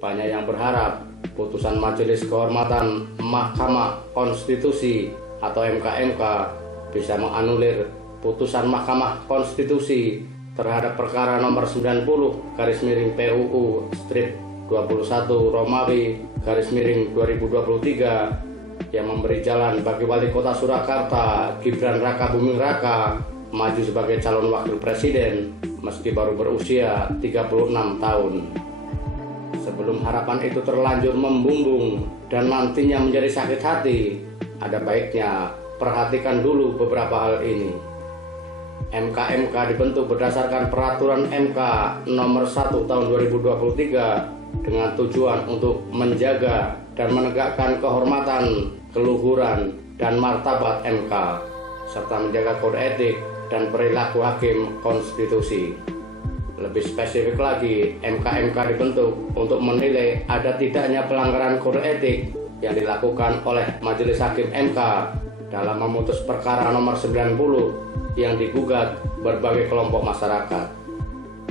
Banyak yang berharap putusan Majelis Kehormatan Mahkamah Konstitusi atau MKMK bisa menganulir putusan Mahkamah Konstitusi terhadap perkara nomor 90/PUU/21 Romawi /2023 yang memberi jalan bagi Wali Kota Surakarta Gibran Rakabuming Raka maju sebagai calon wakil presiden meski baru berusia 36 tahun. Sebelum harapan itu terlanjur membumbung dan nantinya menjadi sakit hati, ada baiknya perhatikan dulu beberapa hal ini. MKMK dibentuk berdasarkan Peraturan MK Nomor 1 Tahun 2023 dengan tujuan untuk menjaga dan menegakkan kehormatan, keluhuran, dan martabat MK, serta menjaga kode etik dan perilaku hakim konstitusi. Lebih spesifik lagi, MKMK dibentuk untuk menilai ada tidaknya pelanggaran kode etik yang dilakukan oleh Majelis Hakim MK dalam memutus perkara nomor 90 yang digugat berbagai kelompok masyarakat.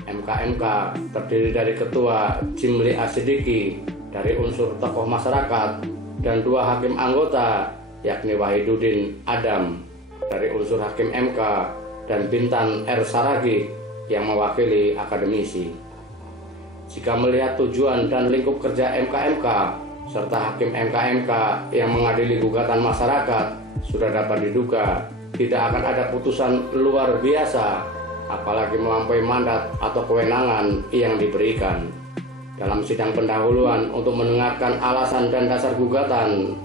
MKMK terdiri dari Ketua Jimli Asidiki dari unsur tokoh masyarakat dan 2 hakim anggota yakni Wahiduddin Adam dari unsur Hakim MK dan Bintan R. Saragih yang mewakili akademisi. Jika melihat tujuan dan lingkup kerja MKMK serta Hakim MKMK yang mengadili gugatan masyarakat, sudah dapat diduga tidak akan ada putusan luar biasa, apalagi melampaui mandat atau kewenangan yang diberikan. Dalam sidang pendahuluan untuk mendengarkan alasan dan dasar gugatan,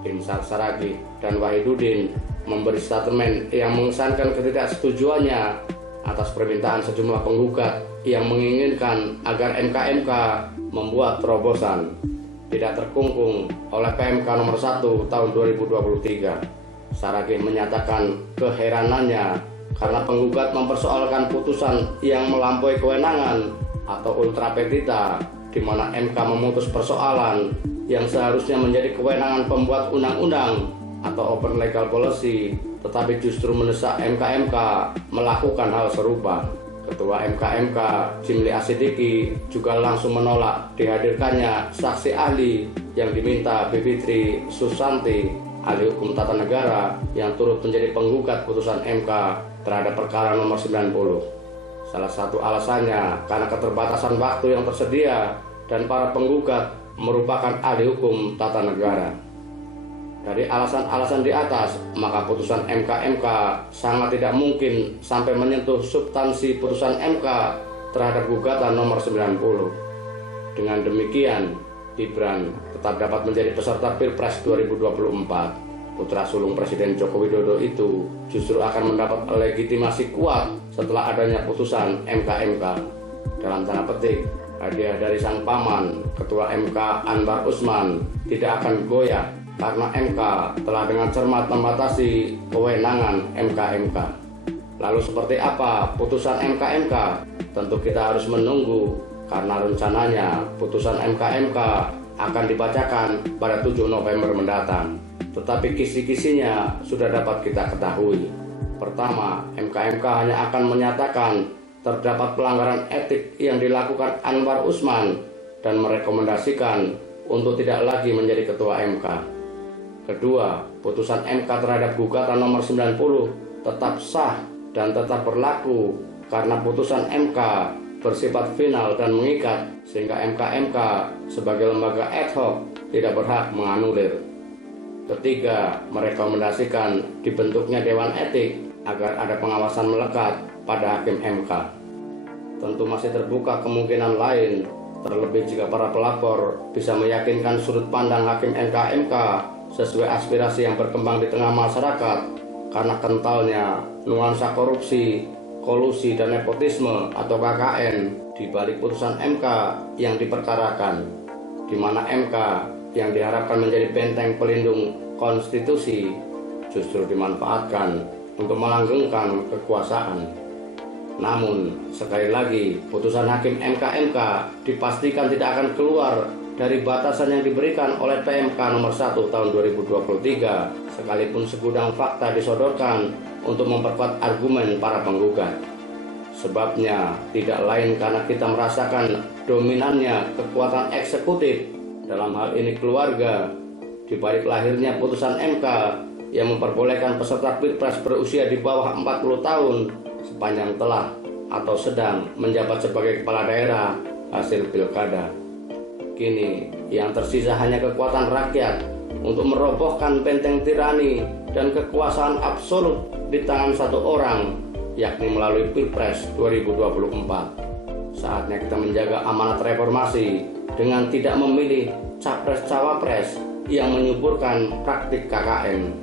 Binsar Saragih dan Wahiduddin memberi statement yang mengesankan ketidaksetujuannya atas permintaan sejumlah penggugat yang menginginkan agar MKMK membuat terobosan tidak terkungkung oleh PMK nomor 1 tahun 2023. Saragih menyatakan keheranannya karena penggugat mempersoalkan putusan yang melampaui kewenangan atau ultra petita, di mana MK memutus persoalan yang seharusnya menjadi kewenangan pembuat undang-undang atau open legal policy, tetapi justru mendesak MKMK melakukan hal serupa. Ketua MKMK Jimli Asidiki juga langsung menolak dihadirkannya saksi ahli yang diminta Bivitri Susanti, ahli hukum tata negara yang turut menjadi penggugat putusan MK terhadap perkara nomor 90. Salah satu alasannya karena keterbatasan waktu yang tersedia dan para penggugat merupakan ahli hukum tata negara. Dari alasan-alasan di atas, maka putusan MKMK sangat tidak mungkin sampai menyentuh substansi putusan MK terhadap gugatan nomor 90. Dengan demikian, Gibran tetap dapat menjadi peserta Pilpres 2024. Putra sulung Presiden Joko Widodo itu justru akan mendapat legitimasi kuat setelah adanya putusan MKMK. Dalam tanda petik, hadiah dari sang paman, Ketua MK Anwar Usman, tidak akan goyah karena MK telah dengan cermat membatasi kewenangan MKMK. Lalu seperti apa putusan MKMK? Tentu kita harus menunggu karena rencananya putusan MKMK akan dibacakan pada 7 November mendatang. Tetapi kisi-kisinya sudah dapat kita ketahui. Pertama, MKMK hanya akan menyatakan terdapat pelanggaran etik yang dilakukan Anwar Usman dan merekomendasikan untuk tidak lagi menjadi ketua MK. Kedua, putusan MK terhadap gugatan nomor 90 tetap sah dan tetap berlaku karena putusan MK bersifat final dan mengikat sehingga MKMK sebagai lembaga ad hoc tidak berhak menganulir. Ketiga, merekomendasikan dibentuknya Dewan Etik agar ada pengawasan melekat pada Hakim MK. Tentu masih terbuka kemungkinan lain, terlebih jika para pelapor bisa meyakinkan sudut pandang Hakim MKMK sesuai aspirasi yang berkembang di tengah masyarakat karena kentalnya nuansa korupsi, kolusi, dan nepotisme atau KKN di balik putusan MK yang diperkarakan, di mana MK yang diharapkan menjadi benteng pelindung konstitusi justru dimanfaatkan untuk melanggengkan kekuasaan. Namun, sekali lagi, putusan Hakim MKMK dipastikan tidak akan keluar dari batasan yang diberikan oleh PMK nomor 1 tahun 2023, sekalipun segudang fakta disodorkan untuk memperkuat argumen para penggugat. Sebabnya tidak lain karena kita merasakan dominannya kekuatan eksekutif, dalam hal ini keluarga, di balik lahirnya putusan MK yang memperbolehkan peserta Pilpres berusia di bawah 40 tahun sepanjang telah atau sedang menjabat sebagai kepala daerah hasil pilkada. Kini yang tersisa hanya kekuatan rakyat untuk merobohkan benteng tirani dan kekuasaan absolut di tangan satu orang, yakni melalui Pilpres 2024. Saatnya kita menjaga amanat reformasi dengan tidak memilih capres-cawapres yang menyuburkan praktik KKN.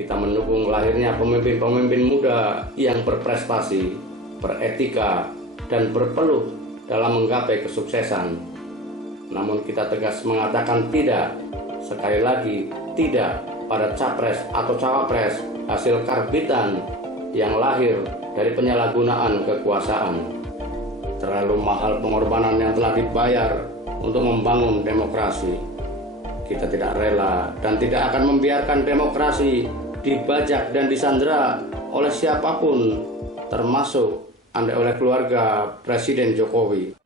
Kita mendukung lahirnya pemimpin-pemimpin muda yang berprestasi, beretika, dan berpeluh dalam menggapai kesuksesan. Namun kita tegas mengatakan tidak, sekali lagi tidak pada capres atau cawapres hasil karbitan yang lahir dari penyalahgunaan kekuasaan. Terlalu mahal pengorbanan yang telah dibayar untuk membangun demokrasi. Kita tidak rela dan tidak akan membiarkan demokrasi dibajak dan disandera oleh siapapun, termasuk oleh keluarga Presiden Jokowi.